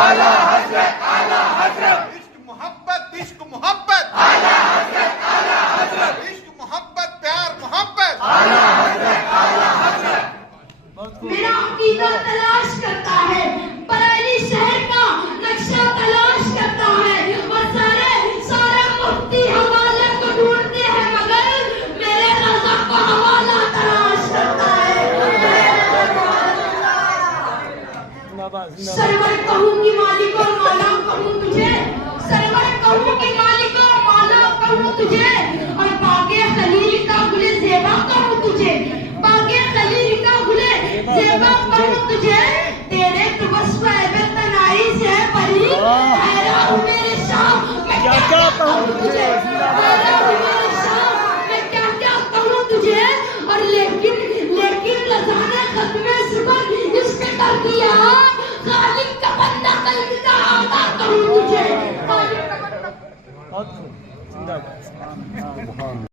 اعلیٰ حضرت اعلیٰ حضرت عشق محبت اعلیٰ حضرت اعلیٰ حضرت عشق محبت پیار محبت اعلیٰ حضرت اعلیٰ حضرت میرا عقیدہ تلاش کرتا ہے، بریلی شہر کا نقشہ تلاش کرتا ہے، اور سارے مفتی حوالے کو ڈھونڈتے ہیں مگر میرے رضا کا حوالہ تلاش کرتا ہے۔ سرور کہوں کی مالک و مولا کہوں تجھے، سرور کہوں کی مالک و مولا کہوں تجھے، اور باغ خلیل کا گل زیبا کہوں تجھے، باغ خلیل کا گل زیبا کہوں تجھے، تیرے تو وصف عیب تنائی سے پری، حیران ہوں میرے شاہ میں کیا کیا کہوں تجھے، حیران ہوں میرے شاہ میں کیا کیا کہوں تجھے، اور لیکن لذان ختم زبان عشق کر دیا، خالق کا بندہ قلب کا آقا کہوں تجھے، خالق کا بندہ